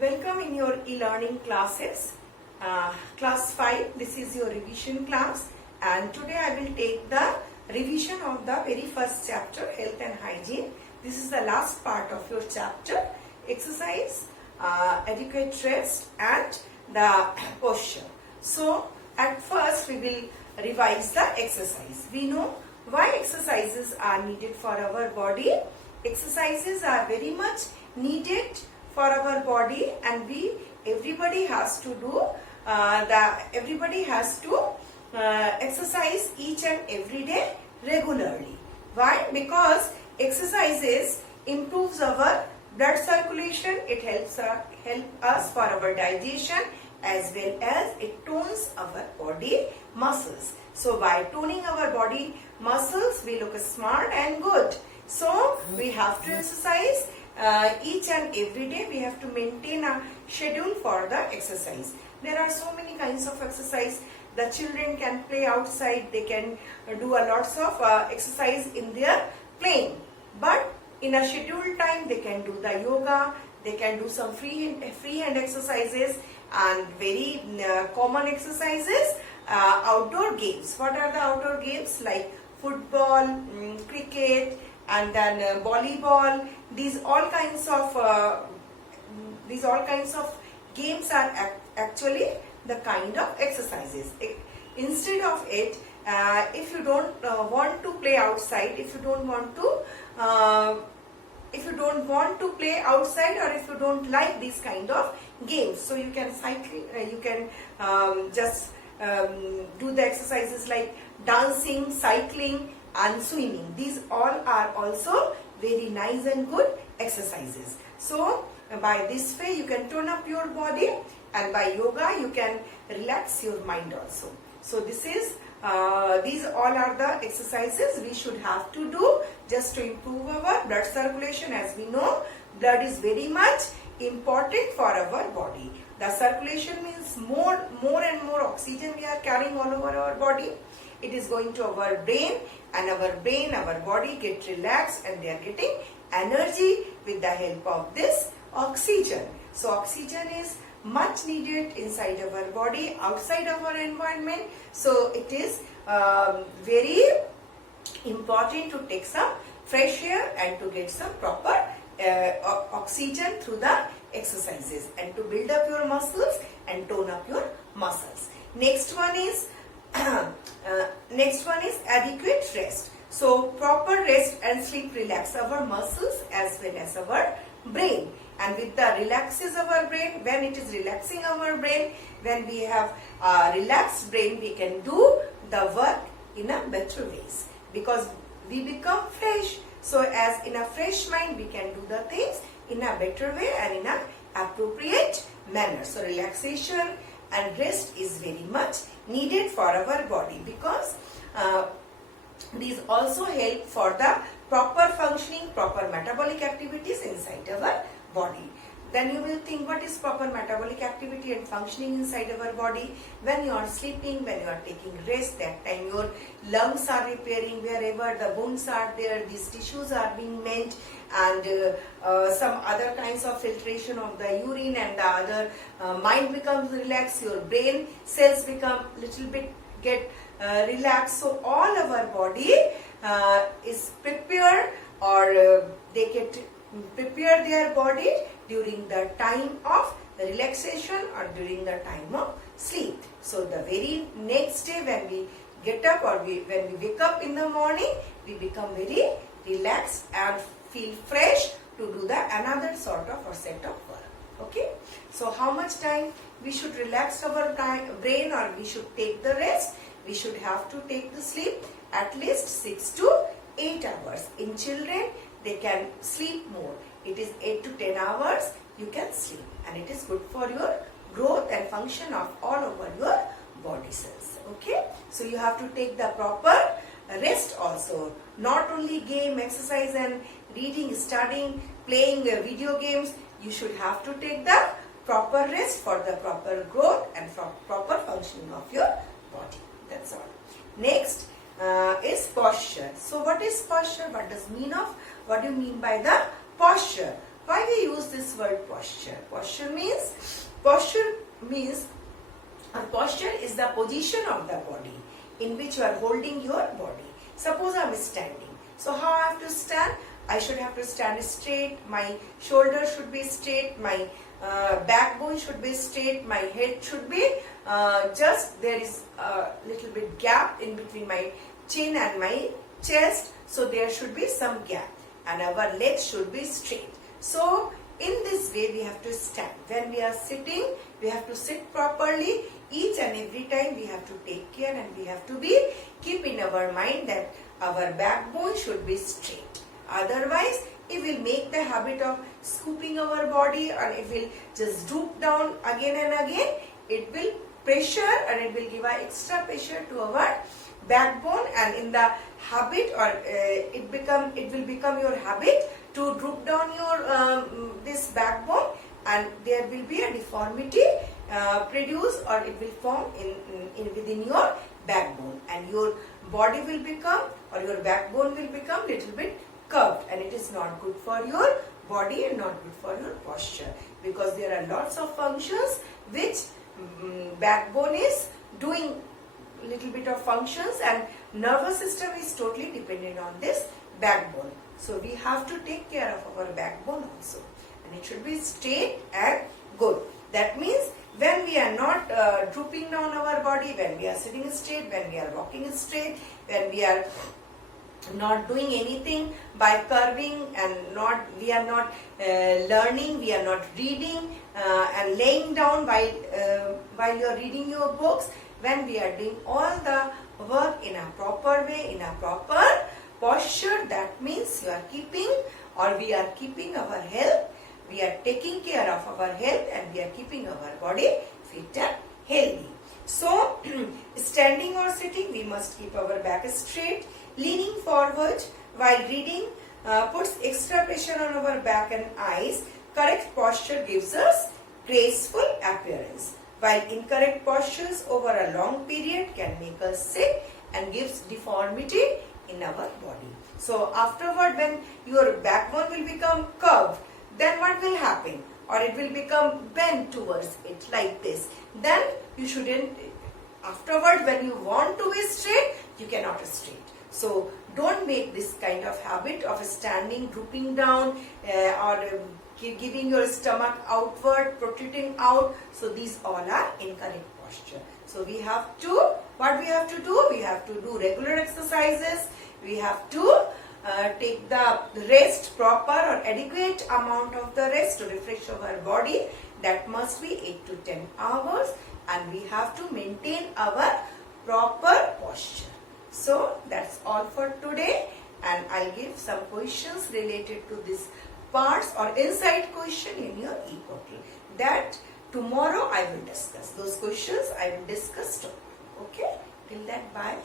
Welcome in your e-learning classes. Class 5, this is your revision class, and today I will take the revision of the very first chapter, Health and Hygiene. This is the last part of your chapter, exercise, adequate rest and the posture. So at first we will revise the exercise. We know why exercises are needed for our body. Exercises are very much needed for our body, and everybody has to do exercise each and every day regularly. Why? Because exercises improves our blood circulation. It helps us for our digestion, as well as it tones our body muscles. So by toning our body muscles, we look smart and good. So we have to exercise each and every day. We have to maintain a schedule for the exercise. There are so many kinds of exercise. The children can play outside. They can do a lots of exercise in their playing. But in a scheduled time, they can do the yoga. They can do some free hand exercises and very common exercises. Outdoor games. What are the outdoor games? Like football, cricket, and then volleyball. These all kinds of games are actually the kind of exercises. Instead of it, if you don't want to play outside, if you don't want to play outside, or if you don't like these kind of games, so you can cycle. You can just do the exercises like dancing, cycling, and swimming. These all are also very nice and good exercises. So by this way you can tone up your body, and by yoga you can relax your mind also. So these all are the exercises we should have to do just to improve our blood circulation. As we know, blood is very much important for our body. The circulation means more and more oxygen we are carrying all over our body. It is going to our brain, and our body get relaxed, and they are getting energy with the help of this oxygen. So oxygen is much needed inside our body, outside our environment. So it is very important to take some fresh air and to get some proper oxygen through the exercises, and to build up your muscles and tone up your muscles. Next one is adequate rest. So proper rest and sleep relax our muscles as well as our brain. And with the relaxes our brain, when it is relaxing our brain, when we have relaxed brain, we can do the work in a better ways, because we become fresh. So as in a fresh mind, we can do the things in a better way and in an appropriate manner. So relaxation and rest is very much needed for our body, because these also help for the proper functioning, proper metabolic activities inside our body. Then you will think, what is proper metabolic activity and functioning inside our body? When you are sleeping, when you are taking rest, that time your lungs are repairing. Wherever the bones are there, these tissues are being made, and some other kinds of filtration of the urine, and the other mind becomes relaxed. Your brain cells become little bit get relaxed. So all our body is prepared, or they get prepare their body during the time of relaxation or during the time of sleep. So the very next day when we get up, or when we wake up in the morning, we become very relaxed and feel fresh to do another sort of or set of work. Okay. So how much time we should relax our brain, or we should take the rest? We should have to take the sleep at least 6 to 8 hours. In children, they can sleep more. It is 8 to 10 hours you can sleep, and it is good for your growth and function of all over your body cells. Okay. So you have to take the proper rest also. Not only game, exercise and reading, studying, playing video games. You should have to take the proper rest for the proper growth and for proper functioning of your body. That's all. Next is posture. So what is posture? What do you mean by the posture? why we use this word posture? Posture means posture is the position of the body in which you are holding your body. Suppose I am standing. So how I have to stand? I should have to stand straight. My shoulders should be straight. My backbone should be straight. My head should be just there is a little bit gap in between my chin and my chest. So there should be some gap, and our legs should be straight. So in this way we have to stand. When we are sitting, we have to sit properly. Each and every time we have to take care, and we have to keep in our mind that our backbone should be straight. Otherwise, it will make the habit of scooping our body, and it will just droop down again and again. It will pressure, and it will give an extra pressure to our backbone, and in the habit, or it will become your habit to droop down your this backbone, and there will be a deformity produced, or it will form in within your backbone, and your body will become, or your backbone will become little bit curved, and it is not good for your body and not good for your posture, because there are lots of functions which backbone is doing little bit of functions, and nervous system is totally dependent on this backbone. So we have to take care of our backbone also, and it should be straight and good. That means when we are not drooping down our body, when we are sitting straight, when we are walking straight, when we are not doing anything by curving, and we are not learning, we are not reading and laying down while you are reading your books. When we are doing all the work in a proper way, in a proper posture, that means you are keeping, or we are keeping our health. We are taking care of our health, and we are keeping our body fit and healthy. So, standing or sitting, we must keep our back straight. Leaning forward while reading puts extra pressure on our back and eyes. Correct posture gives us graceful appearance, while incorrect postures over a long period can make us sick and gives deformity in our body. So, afterward, when your backbone will become curved, then what will happen? Or it will become bent towards it like this. Then you shouldn't, afterward when you want to be straight, you cannot straight. So don't make this kind of habit of standing, drooping down, or giving your stomach outward, protruding out. So these all are incorrect posture. So we have to, what we have to do? We have to do regular exercises. We have to take the rest, proper or adequate amount of the rest to refresh our body. That must be 8 to 10 hours, and we have to maintain our proper posture. So that's all for today, and I'll give some questions related to this parts or inside question in your e-portal. That tomorrow I will discuss. Those questions I will discuss tomorrow. Okay? Till that, bye.